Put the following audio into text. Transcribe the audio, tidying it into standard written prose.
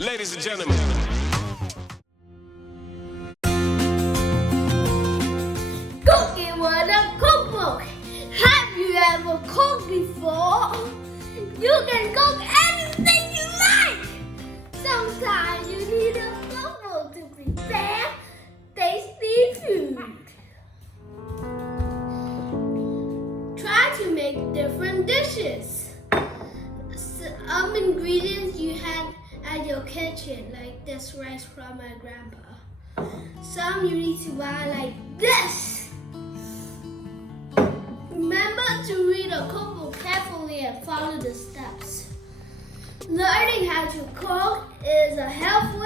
Ladies and gentlemen. Cooking with a cookbook. Have you ever cooked before? You can cook anything you like. Sometimes you need a cookbook to prepare tasty food. Try to make different dishes. Some ingredients you had at your kitchen, like this rice from my grandpa. Some you need to buy like this. Remember to read a cookbook carefully and follow the steps. Learning how to cook is a helpful